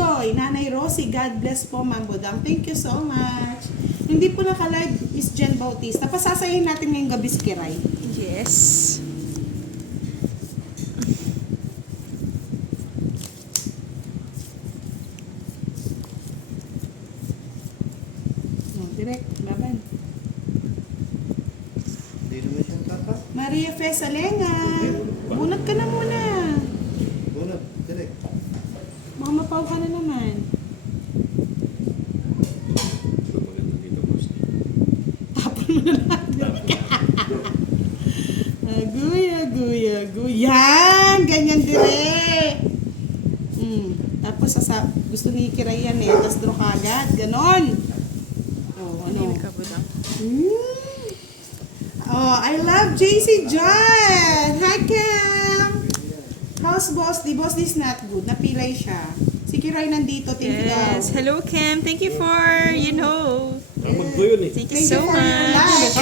Dodoy, Nanay Rosie, God bless po, Ma'am Budang. Thank you so much. Hindi po nakalive is Jen Bautista. Pasasayin natin ngayong gabi si Kiray. Yes. No, direct, baban. Hindi naman siyang tata. Maria Fe Salenga. Bunot ka na muna. Bunot, direct. Baka mapaw ka na naman. Tapon mo na lang. Aguy, aguy, aguy. Yan! Ganyan direct. Tapos gusto ni Kiray yan eh. Tapos draw ka agad. Ganon. Oh, ano? Ano ka ba lang? Oh, I love JC John. Hi, Cam. How's boss? The boss is not good. Napilay siya. Si Kiray nandito. Thank you daw. Yes. Hello, Cam. Thank you for, Tamad ko yun eh. Thank you Thank so you for your much. life.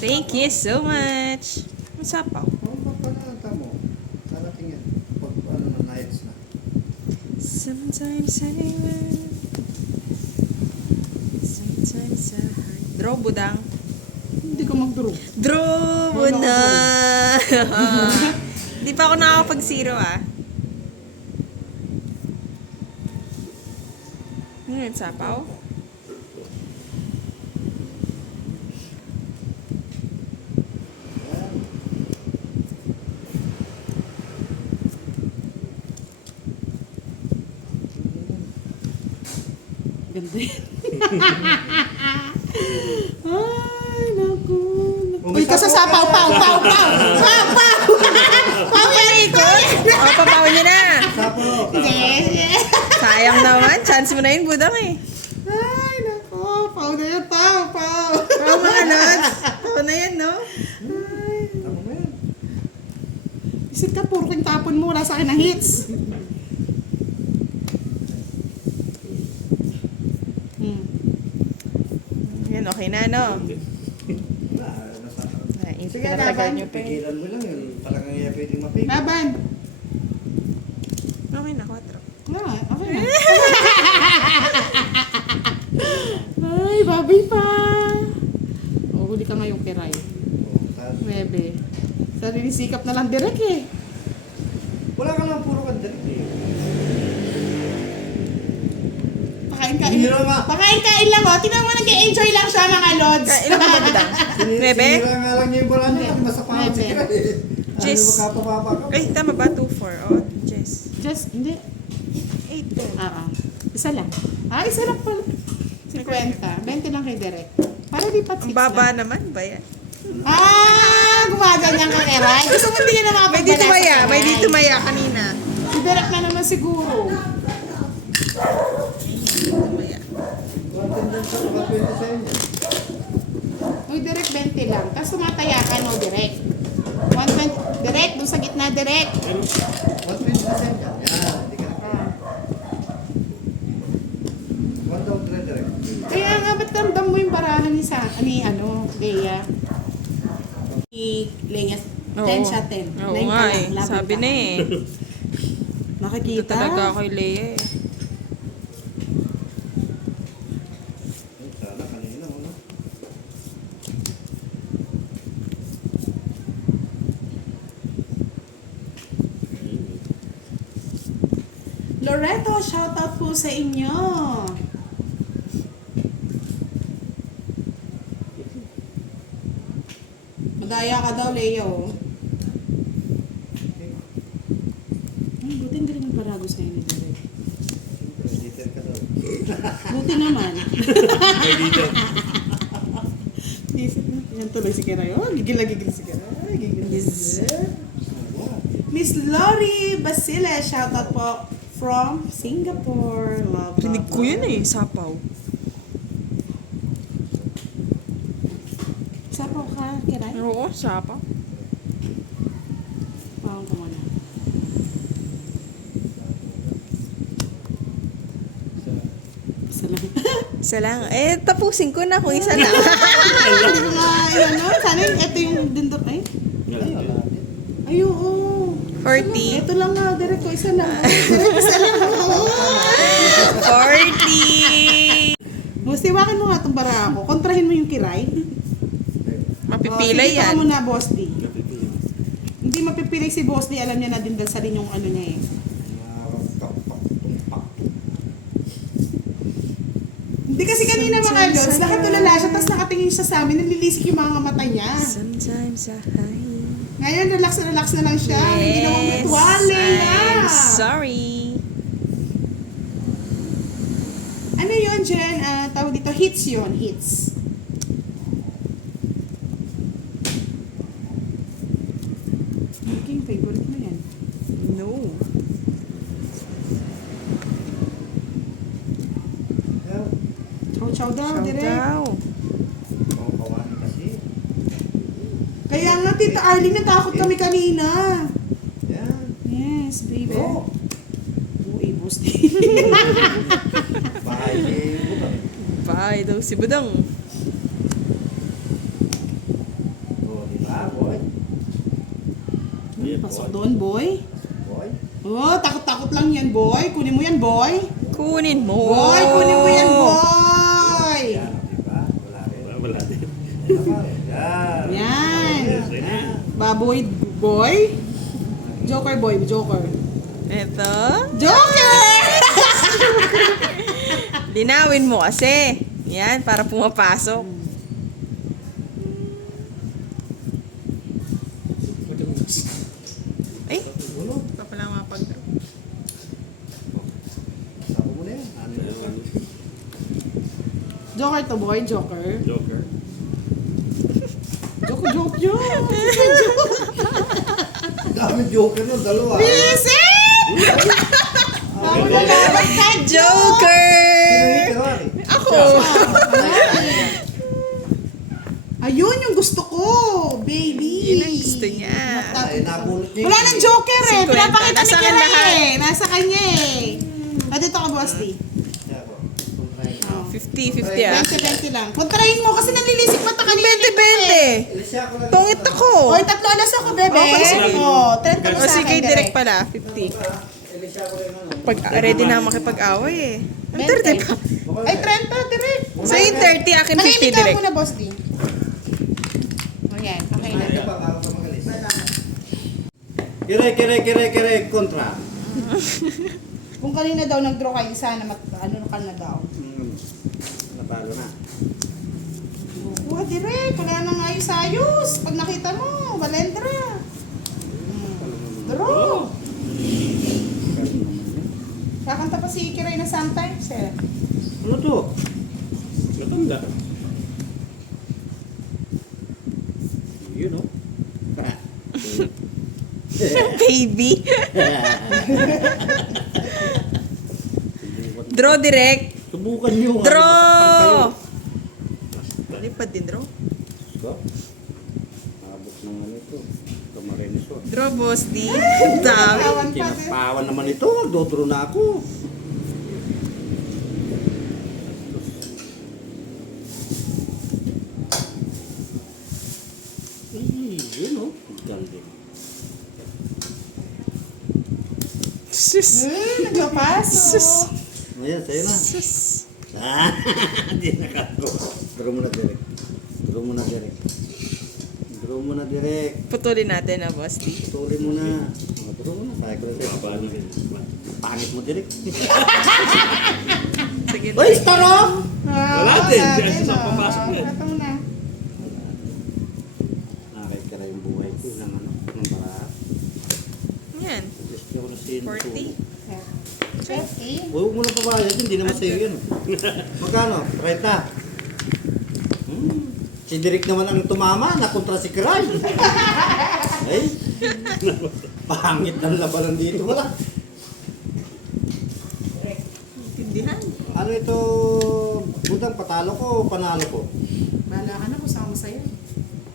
Thank you so much. Masapaw. Oo, papalata mo. Darating yan. Pag ano na nights na. Sometimes I learn. Sometimes I hurt. Draw, budang. Hindi ko mag-draw. Draw, budang. Di pa ako nakakapag-zero ah. Sapaw? Ganda yan. Ay, naku. Uy, kasasapaw, paw, paw, paw. Paw, paw. Paw, yan ito. O, papaw niyo na. Sapo! Sayang naman. Chance mo na yun, budang eh. Ay, naku. Paw na yan, paw, paw. Paw mga nuts. Paw na yan, no? Ay. Tama mo yan. Isit ka, puro kang tapon mo. Wala sa akin na hits. Yan, okay na, no? Wala, nasa... Nainit Sige, ka na tagal laban. niyo pa eh. Pigilan mo lang yun. Talagang iya pwedeng mapigil. Laban. Okay na, 4. Wala, okay na. Ay, baboy pa. O, huli ka ngayong Kiray. Oo, tapos- 9. Sarili sikap na lang direct eh. Wala ka lang puro ka direct eh. Pakain-kain. Sinira nga. Pakain-kain lang oh. Tingnan mo nag-enjoy lang siya mga lods. Ilan ka ba, budang? Bebe? Sinira nga lang niya yung bola niya. Masapahan Bebe. siya eh. Jess. Ano ba kapapapa ka? Ay, tama ba? 2-4. Oh, Jess. Just, hindi. 8. Isa lang. Isa lang pala. 50. 20 lang kay Derek. Para di pat 6 Ang baba lang. naman ba yan? Gumaganyan ka kay Ray. Gusto mo hindi ka na May makapagbala dito sa maya. Kiray. May dito maya kanina. Si Derek na naman siguro. Dito maya. Content dyan sa 120 sa inyo. Uy, Derek 20 lang. Tapos tumataya ka no, Derek. 120. Derek, doon sa gitna, Derek. 120 sa inyo. Yan, hindi ka na. 1 down 3 direct. Kaya nga, ba't ramdam mo yung barahan ni Leia? Ni Leia, 10 siya, 10. Oo Nine ka nga lang, eh. laban Sabi ka. na eh. Nakikita. Ito talaga ako kay Leia eh. Ay, sana kanina mo na. Loreto, shoutout po sa inyo. Madaya ka daw, Leo. Buti hindi rin yung paragos na yun, Derek. Editor ka daw. Buti naman. May dito. Isip na. Yan tuloy si Kiray. Oh, gigil si Kiray. Gigil. Miss Lori Basile, shoutout po from Singapore. Love, Rinig ko yun eh. Sapaw. Sapaw ka, Kiray? Oo, sapaw. Pawang ka muna. Isa lang. Isa lang. Eh, tapusin ko na kung isa lang. Hindi ko nga, ano, sana ito yung dundok. Ay, ay, oo. 40. Ito lang nga, direct ko, isa lang. Direct, isa lang. Oo. yung kiray? Mapipilay Sige, yan. mo na, Boss D. Napipili. Hindi mapipilay si Boss D. Alam niya na din sa rin yung ano niya eh. Hindi kasi kanina mga lods, nakatulala siya, tapos nakatingin siya sa amin, nalilisik yung mga mata niya. Sometimes I Ngayon, relax na lang siya. Hindi na magmutwale na. I'm sorry. Ano yun, Jen? Tawag dito, hits yun, hits. Okay, favorite mo yan. No. Chow daw, Shout direct. out. Kaya nga, Tita Arlene, natakot kami kanina. Yan. Yes, baby. Oh. Uy, Boss D. Bahay ni Budang. Bye daw si Budang. Oh, di ba, boy? Pasok doon, boy. Boy? Oh, takot-takot lang yan, boy. Kunin mo yan, boy. Kunin mo. Boy, kunin mo yan, boy. Yan, di ba? Wala rin. Wala din. Yan. Yan. Yan. Baboy, boy. Joker, boy. Joker. Ito. Joker! Linawin mo kasi. Yan, para pumapasok. Ay, Ulo. pa pala mapag-draw. Sabi mo na yan. Ano yun? Joker to, boy. Joker. Joker. Joker. Dami joker nun, dalawa. Visit! Tawag na dapat ka, Joker! Sino yung Ako! Ayun yung gusto ko, baby. Yun ang gusto niya. Ay, nabulot niya. Wala nang Joker eh. 50. Pinapakita ni Nasa akin Kira lahat. eh. Nasa kanya eh. Dito ka, Boss D. Yan, oh. Kontrahin mo. Oh. 50-50 ah. 20-20 lang. Kontrahin mo kasi nalilisik mata kanina. 20-20. Elisya ko lang. Tungit ako. Oy, tatlo alas ako, bebe. Okay, sige. Oh, 30 mo O sa sige, akin, direct pala. 50. Elisya ko lang ano. Pag ready na makipag-away eh. Ang 30 pa. Ay, 30, direct. So yung 30, akin 50 Nangimik ka direct. muna, Boss D. O yan, okay na. Ay, pa, bago ka magalis. Kiray, kontra. Kung kanina daw nag-draw kayo, sana ano ka na daw. Natalo na. Kuha direct, wala nang ayos-ayos. Pag nakita mo, Valendra. Draw. Kakanta pa si Kiray na sometimes eh. Ano to? Matanda. Yun, no? Baby. Draw direct. Subukan nyo. Draw! Lipad din draw. Go. Abot ng ano ito. Kamarinisor. Draw boss D. Ang dami. Kawan pa din. Kinapawan naman ito. Dodro na ako. Yun, no? Galing. Sus. Nagpapas. Sus. Ayan, sa'yo na. Sus. Hindi nakato. Draw mo na direct. Draw mo na direct. Draw mo na direct. Putulin natin na boss D. Tuloy mo na. Draw mo na. Kaya ko na sa'yo. Paano rin? Pangit mo direct. Sige na. Uy, star off! Wala din. Diyan siya papasok yan. Ito na. Nakakita yung buhay ko ng ano, ng para. Yan. Just ko na sin. 40. 50. Huwag mo na pabayad, hindi naman sa'yo yun. Magkano? 30. Si Derek naman ang tumama, nakontra si Kiray. Ay, pangit ng labanan dito. Wala. Tindihan. Ano ito, Budang, patalo ko o panalo ko? Bala ka na kung saan mo sa'yo.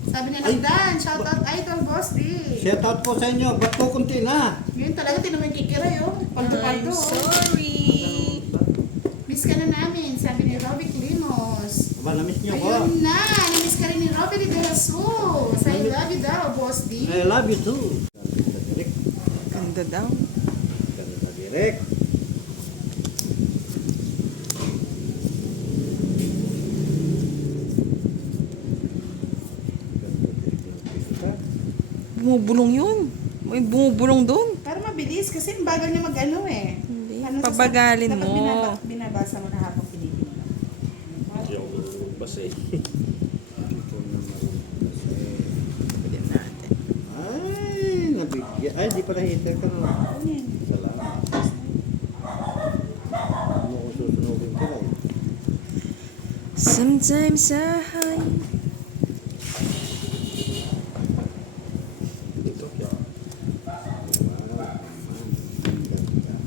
Sabi niya Ay. Dan, shoutout Idol Boss D. Shout out po sa inyo, ba't po kunti na? Yun talaga, tinaman kay Kiray oh. Paldo-paldo I'm oh. sorry. Miss ka na namin, sabi ni Robbie Climos. Aba, na-miss niyo ko. Ayun na, namiss ka rin ni Robbie de Jesus. I love you daw, Boss D. I love you too. Ganda Derek. Ganda daw. Ganda Derek. bumubulong yun. May bumubulong doon. Para mabilis kasi ang bagal niya mag-ano eh. Hindi. Ano, Pabagalin dapat mo. binabasa mo na habang pinipili. Yung basa eh. Pwede natin. Ay, nabigyan. Ay, di pala hater ka no. Ano yan? Salamat. Ano ko susunugin ka eh. Sometimes I Ito kaya.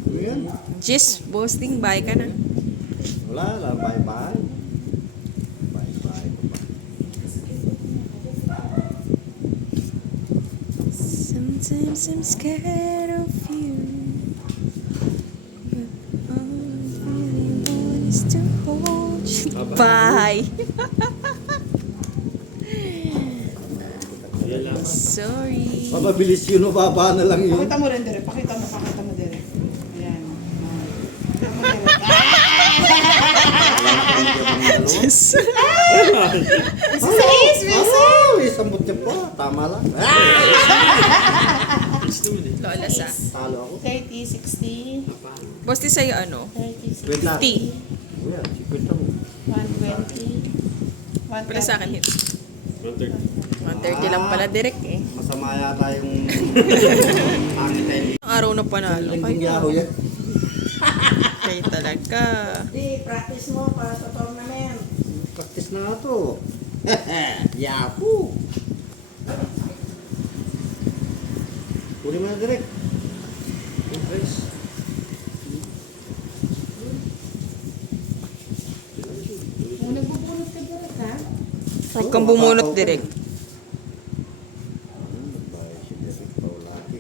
Ano yan? just boasting, bye ka na. Wala lang, bye-bye. Bye-bye. Sometimes I'm scared of you, but all I really want is to hold you. Bye. Yan lang. Sorry. Mapabilis yun o baba na lang yun. Pakita mo rin dire. Pakita mo dire. Ayan. Pakita mo dire. Just Isang butya pa. Tama lang. Gusto mo din. Lola sa. Talo ako. 30, 60, Bosti sa'yo ano? 30, Wait lang. 50. Kuya, si kwenta mo. 120, 130. Pala sa akin hit. 130. 130 lang pala direct eh. Masama yata yung pangit tayo. Ang araw na panalo. Lingkong yaho yan. Kayo talaga. Di, practice mo para sa tournament. Practice na nga to. Yahoo! Uli mo na direct. Yung price. Kung nagbubunot ka direct ha? Huwag kang bumunot direct. Bahay si Derek Paulaki.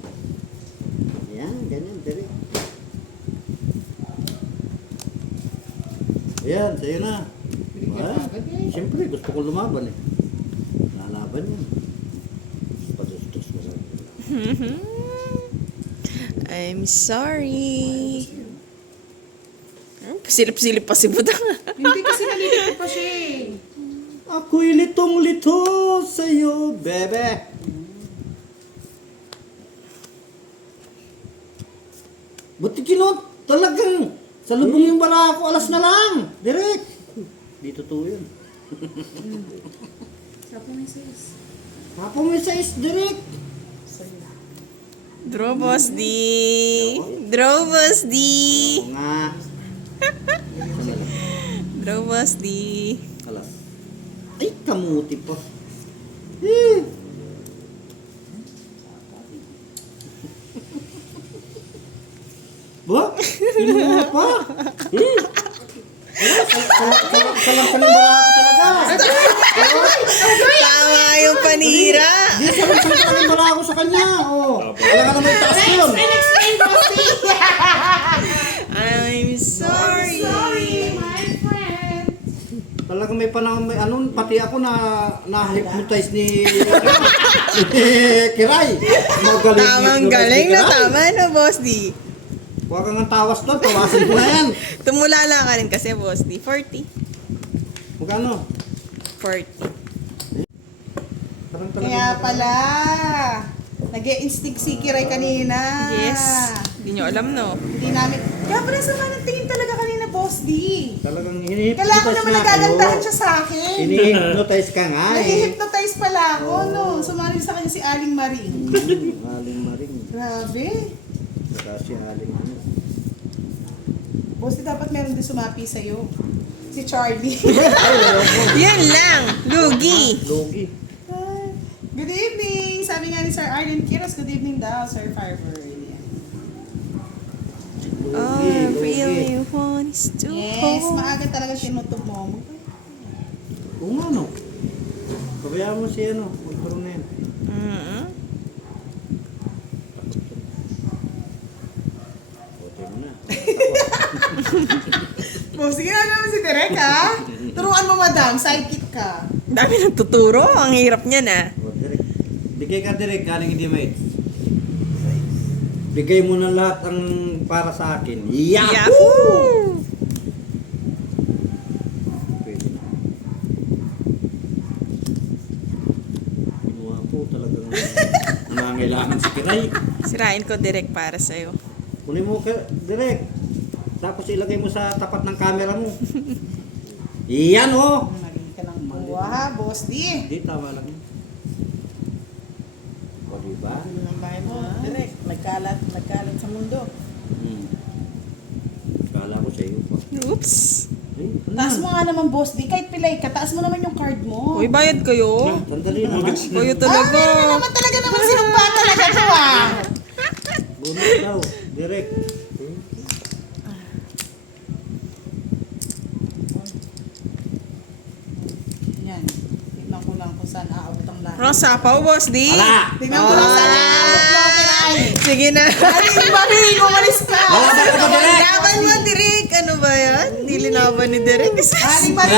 Yan, ganyan, Derek. Ayan, sa'yo na. Ah, siyempre, gusto ko lumaban eh. Lalaban yan. Padustos mo sa I'm sorry. Silip-silip pa si Budang. Hindi kasi nalilito pa siya eh. Ako'y litong-lito sa'yo, bebe. Buti kinot, talagang sa lubong yung bara ako, alas na lang. Direk. Di totoo yun. Sapo may sis. Kapong may sais, direk. Draw boss D. Draw boss D. Oo nga. Draw boss D. Alas. Ay, kamuti pa. Eh. Ba? Kinuha pa? Salang sa ng bara ako talaga. Tama yung panira. Di, salang sa ng bara ako sa kanya. Oh. Wala ka naman itaas yun. I'm sorry. my friend. Talagang may panahon, may ano, pati ako na-hypnotize ni Kiray. Magaling Tamang hypnotize galing ni na Kiray. tama na boss D. Huwag kang tawas doon, tawasin ko na yan. Tumulala ka rin kasi boss D. 40. Magkano? 40. Parang talagang Kaya pala. Nag-e-instig si Kiray kanina. Yes. Hindi nyo alam no. Hindi namin. Kaya pala sama ng tingin talaga kanina, Boss D. Talagang Kala ko naman nagagandahan siya sa akin. Ini-hypnotize ka nga eh. Nag-hypnotize pala ako, no? Sumali sa kanya si Aling Maring. Aling Maring. Grabe. Saka si Aling ano. Boss D, dapat meron din sumapi sa'yo. Si Charlie. Yan lang. Lugi. Logi. Good evening! Sabi nga ni Sir Arlen Kiros, good evening daw, Sir Fiber. All I really want is to Yes, hold. maaga talaga tinutob mo. Oo nga no. Pabayaan mo si ano, magkaroon na yan. Mm-hmm. Bote mo na. Boss, sige na naman si Derek, ha? Turuan mo, madam. Sidekick ka. Dami nang tuturo. Ang hirap niya na. O, direct. Bigay ka direct, galing hindi mate. Bigay mo na lahat ang para sa akin. Yahoo! Pwede na. Kinuha po talagang nangangailangan si Kiray. Sirain ko direct para sa'yo. Kunin mo direct. Tapos ilagay mo sa tapat ng camera mo. Iyan oh. Mali ka ng buwa ha, boss D. Hindi, tama lang yun. O, diba? Ano ng bahay mo? Direct, nagkalat sa mundo. Kala ko sa iyo pa. Oops. Ay, ano Taas yan? mo nga naman, boss D. Kahit pilay ka, taas mo naman yung card mo. Uy, bayad kayo. Sandali naman. Kayo Ah, talaga. meron naman sinumpa talaga to ah. Bumit daw. Direct. Yan. Tignan ko lang kung saan aabot ang lahat. Rosa pa, boss D. Ala! Tignan ko lang saan aabot mo, Kiray. Sige na. Aling babi, umalis ka. Wala ba ka direct? Laban mo, Direk. Ano ba yan? Hindi linaban ni Direk. Aling babi.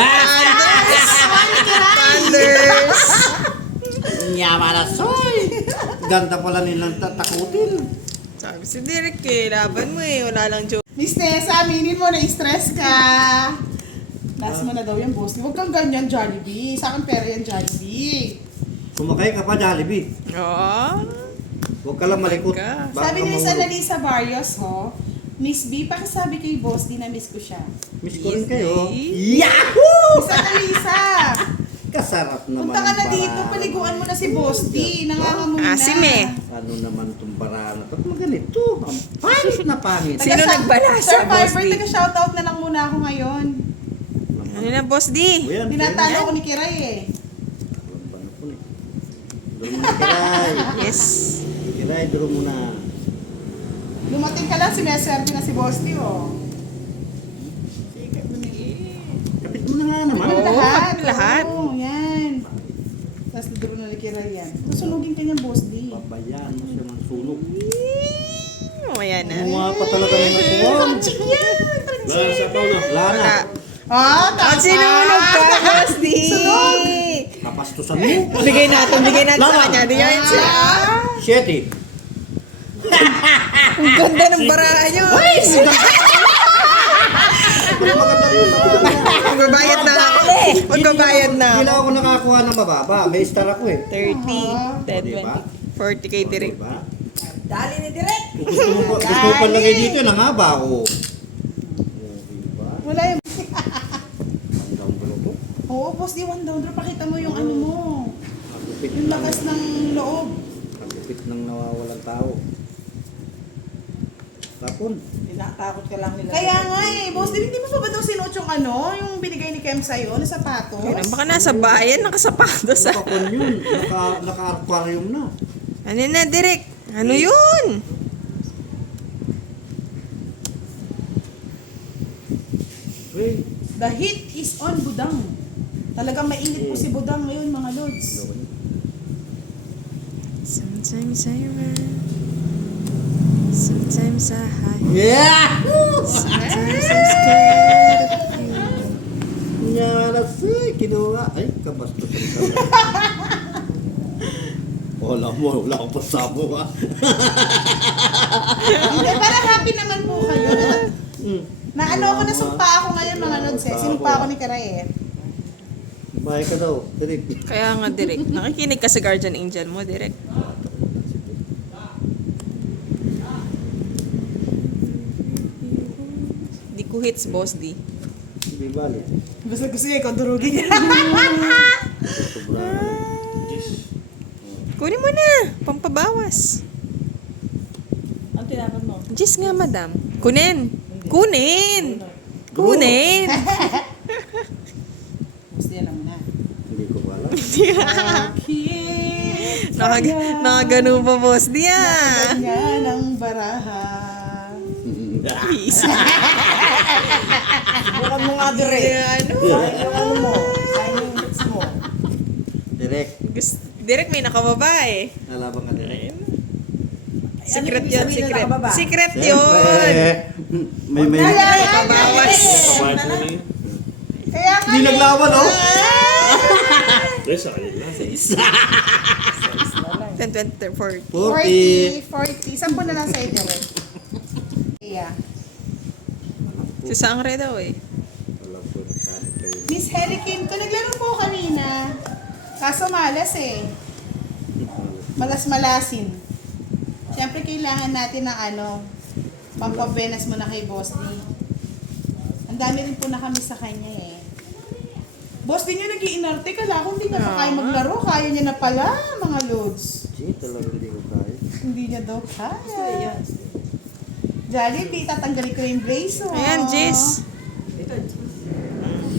Thunders. Nyama na soy! Ganda pala nilang tatakutin. Sabi si Direk eh, laban mo eh. Wala lang joke. Miss Tessa, aminin mo na stress ka. Last mo na daw yung boss. Huwag kang ganyan, Jollibee. Sa akin pera yan, Jollibee. Sumakay ka pa, Jollibee. Oo. Huwag ka lang malikot. Ka. Baka Sabi ni Miss mahulog. Annalisa Barrios, ho, Miss B, pakisabi kay boss, di na miss ko siya. Miss ko rin kayo. Yes, Yahoo! Miss Annalisa, Kasarap naman punta ka ang na dito, baraan. paliguan mo na si boss D. Nangangamoy na. Asim eh. Ano naman itong baraan na ito? Maganito. Ang pangit na pangit. Sino nagbalasa, Sir boss Fiber, D? taga-shoutout na lang muna ako ngayon. Ano na, boss D? Uyan, Tinatalo ko ni Kiray eh. Duro mo na, Kiray. Yes. Kiray, duro mo na. Dumating ka lang, sineswerte na si boss D, oh. Sige, bumili. Kapit mo na nga naman. Ano Oo, lahat? kami lahat. Oo, yan. Tapos duro na ni Kiray yan. Susunugin ka niyan, boss D. Babayaan mo siya ng sunog. Mamaya na. Kumuha pa talaga ng nakuha. Chik yan! Wala sa pao na. Wala na. Wala. Ah, Ang sinulog ka, boss D. Kapastusan mo. Bigay natin sa Laban. kanya. Di yan siya. Siyete. Ang ganda ng baraan nyo. Magbabayad na ako. Magbabayad na Hindi ako. lang ako nakakuha ng mababa. May star ako eh. 30, 10, Diba? 20, 40 kay Direk. Diba? Dali ni Direk. Kung gusto mo pa lagay dito, nangaba ako. Diba? Wala yung... Hanggang gulo to. Oo, boss, di one down. Pero pakita mo yung ano mo. Hagupit Yung ng, lakas ng loob. hagupit ng nawawalang tao. Tapon. Tinatakot ka lang nila. Kaya nga eh, boss, hindi mo pa ba daw sinuot yung ano? Yung binigay ni Kem sa'yo na sapatos? Yun, baka nasa bayan, nakasapatos ah. Nakapon yun. Naka-aquarium na. Ano na, Direk? Ano yun? Wait. The heat is on Budang. Talagang mainit po si Budang ngayon, mga lods. Sometimes I run. Sometimes I hide. Yeah! Sometimes I'm scared of you. Nyalasay, kinuha. Ay, kabastos ang sabi. Wala akong pasabo ha. Hindi, parang happy naman po kayo. Na ano ako, Wala nasumpa ako ngayon, mga lods eh. Sinumpa ako ni Karay eh. Bahay ka daw, direct. Kaya nga, Direk. Nakikinig ka sa Guardian Angel mo, Direk. Di ko hits, boss, di. Hindi bali. Basta gusto niya, ikaw durugin niya. Sobrang. Yes. Kunin mo na. Pampabawas. Ang tinapon mo? Jis nga, madam. Kunin. Kunin. Kunin. Gusto niya lang na. Hindi ko alam. Nakagano pa, boss, di ah. Kanya ng baraha. Peace. Bukan mo nga dire. Ano? Ano mo? Sign yung hits mo. Direct. Direk, may nakababae. Nalabang ka direct. Secret ibig yun, sabihin na secret. nakababa? Secret Siyempre. yun. May Pabawas. Kabayan mo na yun. Kaya nga Hindi naglaban oh. Yes, ayun na. 10, 20, 40. 40. 40. 10 na lang sa ito. Yeah. Si Sangre daw eh. Alam ko nagsanit kayo. Miss Hurricane ko, naglaro po kanina. Kaso malas eh. Malas-malasin. Siyempre, kailangan natin ng pampabenas mo na kay Boss D. Ang dami rin po na kami sa kanya eh. Boss D nyo nag-iinarte, kala ko hindi na pa kaya maglaro. Kaya niya na pala, mga loads. Sige, talagang hindi ko kaya. Hindi niya daw kaya. Jollibee, tatanggalin ko yung brace. Oh. Ayan, Jess.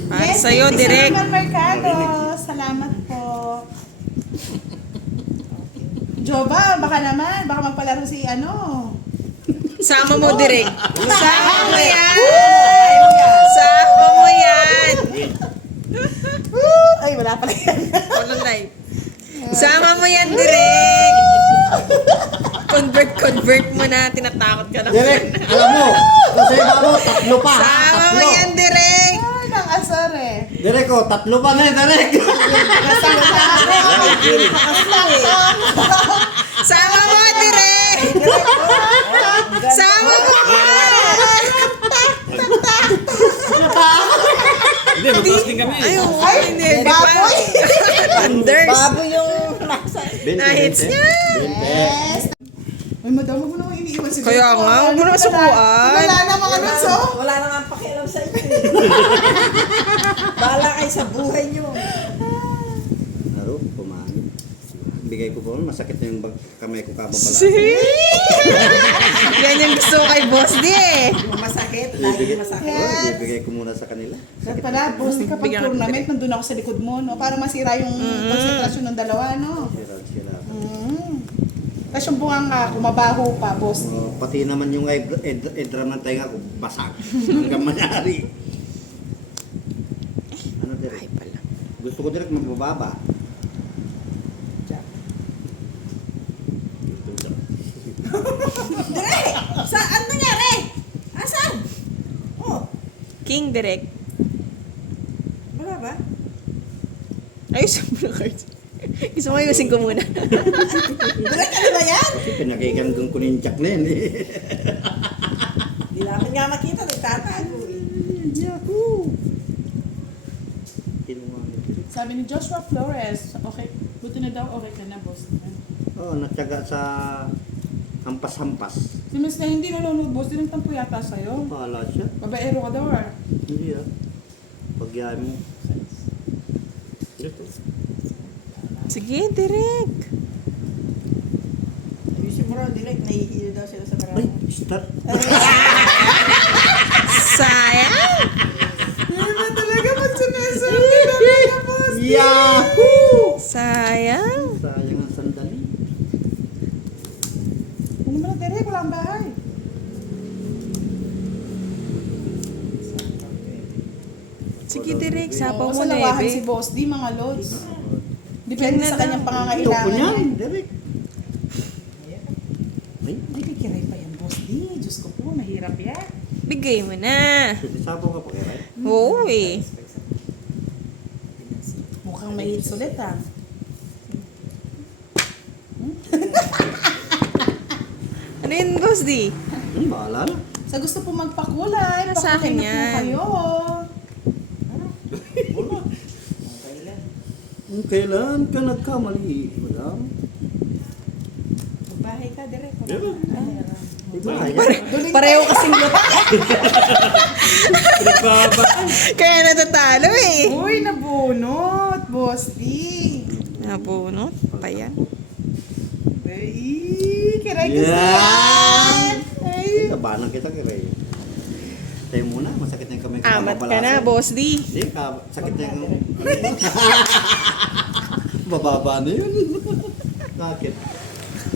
Para Yes, sa'yo, thank you, direct. Sir Norman Mercado. Salamat po. Joba, baka naman. Baka magpalaro si Sama mo, direct. Sama mo yan. Sama mo yan. Ay, wala pala yan. Walang live. Sama mo yan, direct. Convert mo na. Tinatakot ka na. Direk, alam mo, kasi mo, tatlo pa. ha? Sama mo Tatlo. yan, direct. Ay, nang asar eh. Direk, oh, tatlo pa na eh, Direk. Sama mo, direct. Sama mo. Hindi, mataas din kami. Ay, Ay, hindi pa. baboy. Thunders. Bente, Na-hits bente. niya. Bente. Yes. Ay, madam, huwag mo naman iniiwan si Kaya Direk. nga, huwag mo naman sukuan. Wala na mga lods, oh. Wala na nga pakialam sa inyo. Bahala kayo sa buhay nyo. Laro, kumain. Bigay ko po, masakit na yung kamay ko kababala. Yan yung gusto ko kay Boss D eh. Masakit, lagi masakit. Oh, ibigay ko muna sa kanila. Dapat pala, boss, di kapag Bigyan natin tournament, nandun ako sa likod mo, no? Para masira yung konsentrasyon ng dalawa, no? Sira. Tapos yung bungang kumabaho pa, boss. Oh, pati naman yung drum ng tainga ko, basag. Hanggang mangyari. Ano, Direk? Ay pala. Gusto ko direct magbababa. Saan nangyari? Asan? Oh, King direct. wala ba? Ayusin mo na cards. Gusto mo ayusin ko muna. Direk, ano ba yan? Kasi pinakikandong ko yung jack na yun eh. Di namin nga makita, nagtatago eh. Yahoo! Kinuha ni Direk. Sabi ni Joshua Flores, okay, buti na daw, okay ka na, boss. Oh, natyaga sa hampas-hampas. Si Miss na hindi nanonood, boss, dinagtampo yata sa'yo. Pahala siya. Babaero ka daw, ah. Hindi ah. Pagyahin mo. Ito. Sige, direct. Ayusin mo raw, direct, nahihilo daw sila sa Ay, marami. start. Sayang. Hindi ba talaga pag sinasabi talaga, boss? Yahoo! Sayang. Sayang ang sandali. Ano mo na, Derek, wala ang bahay. Sige, direct. Sapaw Oo, mo sa na lawahan si eh. boss, di mga lods. Depende Yan na sa kanyang lang. Ito ko pangangailangan. niyan, Direk. Ay, Ay, kikiray pa yan, boss. Di, Diyos ko po, mahirap yan. Bigay mo na. sabaw ka pa kaya? Oo eh. Mukhang may hits ulit, ah. Ano yun, Boss D? Bahala na. Sa gusto po magpakulay, Sa akin pakulay na po yan. kayo. Kailan ka nagkamali, madam? Magbahay ka, direct. Meron. Iba, Pareho kasing lupa. Nagbaba. Kaya natatalo eh. Uy, nabunot, boss D. Nabunot pa yan. Ay, kiray ka Yan! Ay. Labanan kita kay Ray. Tayo muna, masakit na yung kamay ko. Amat ka na, Boss D. Hindi, sakit na yung... Bababa na yun. Bakit?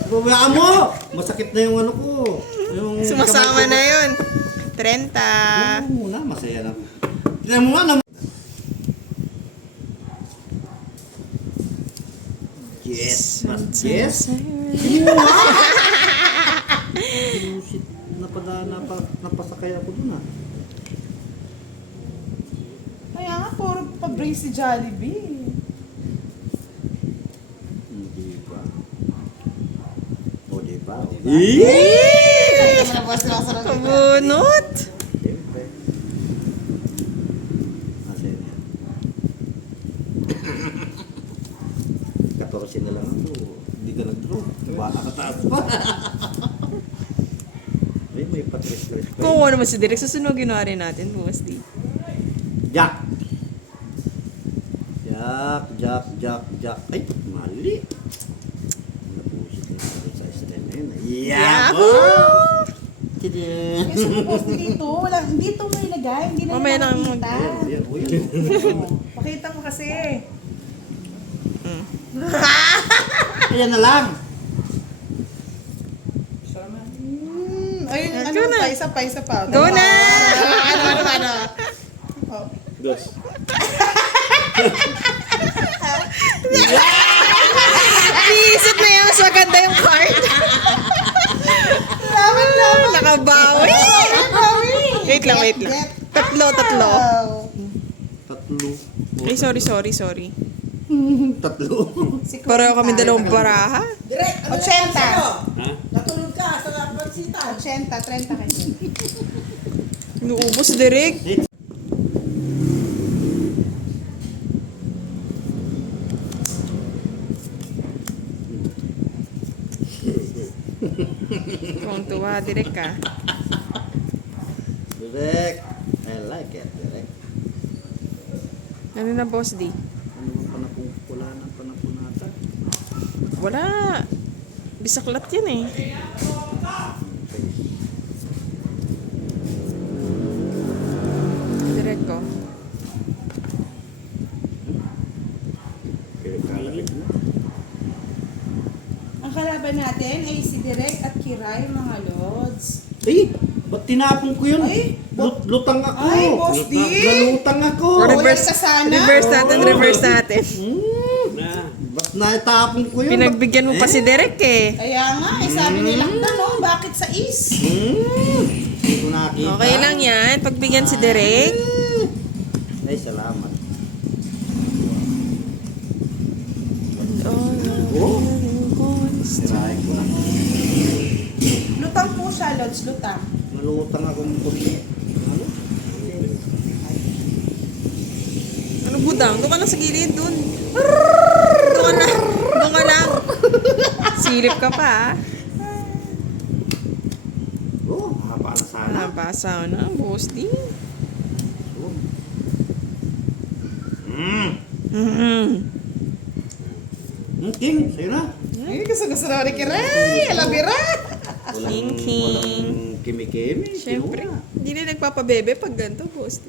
Babaan mo! Masakit na yung ano ko. Yung Sumasama kamay ko. na yun. 30. Oo, muna, masaya na. Tignan mo nga na... Yes! Yes! Bullshit. Napasakay ako dun ah. Kaya nga, puro pa-brace si Jollibee. Hindi ba? O, di ba? Kabunot. Siyempre. Masaya niya. 14 na lang ako. Hindi ka nag-draw. Diba, nakataas pa. Ay, may patris-tris pa. Kung ano naman si Derek, susunugin na rin natin, Boss D. Jack! Jack, Jack, Jack, Jack. Ay, mali. Nabusit na ako sa stem na yun. Yeah! Oh! Tada! Kasi post dito, wala, dito mo ilagay, hindi na Mamaya nila na makita. Yan, oh, yan. Pakita mo kasi. Ayan na lang. Ayun, Go ano na. pa, isa pa. Go na! Ano. Oh. Dos. Iisip na yung mas maganda yung card. Nakabawi. Wait lang. Tatlo. Tatlo. Ay, sorry. Tatlo. Pareho kami dalawang baraha. Direk, ano 80. nangyari sa'yo? Ha? Natulog ka sa pansitan. 80, 30 kayo. Inuubos, Derek. Kung tuwa, Derek ka. Direct. I like it, direct. Ano na, Boss D? Ano bang panapong wala ng panapunatan? Wala. Bisaklat yan eh. Direk ko. Pinagkalamit mo. Ang kalaban natin ay si Direk at Kiray, mga lods. Eh, ba't tinapon ko yun? Ay, Lutang ako. Ay, Boss D. Nalutang ako. O, reverse, Ulit ka sana. reverse natin. Na. Ba't natapon ko yun? Pinagbigyan mo pa si Derek eh. Kaya nga, sabi nila, no, bakit sa is? Hindi ko nakita. Okay lang yan. Pagbigyan si Derek. Ay, salamat. Oh, sirahin ko na. Lutang po siya, lods, lutang. Nalutang akong puti. Ano? Ano budang? Doon ka lang sa gilid, doon. Doon ka lang. Silip ka pa ah. Oh, haba na sana. Napasaw na, Boss D. Oh. King, sa'yo na. Ay, gusto na ni Kiray, alabira. King, king. Walang kimi-kimi. Siyempre. Kinuha. Hindi na nagpapabebe pag ganito, Boss D.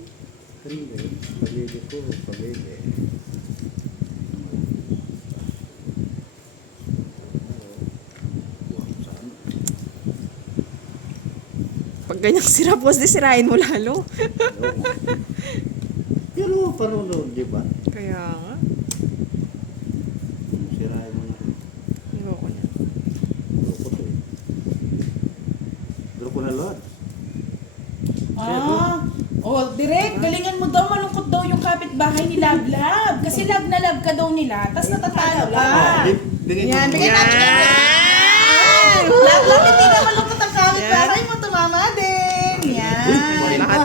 Hindi. Pabebe ko, pabebe. Pag ganyang sira, Boss D, sirain mo lalo. Pero parang di ba? Kaya nga. Sirahin mo na. Ayoko na. Loko to eh. Loko na lahat. Direk, galingan mo daw, malungkot daw yung kapitbahay ni Lab. Kasi lab na lab ka daw nila, tas natatalo ka. Bigay Yan, ko. bigyan natin. Yan! Lab, hindi na malungkot ang kapitbahay mo, tumama din. Yan. Lahat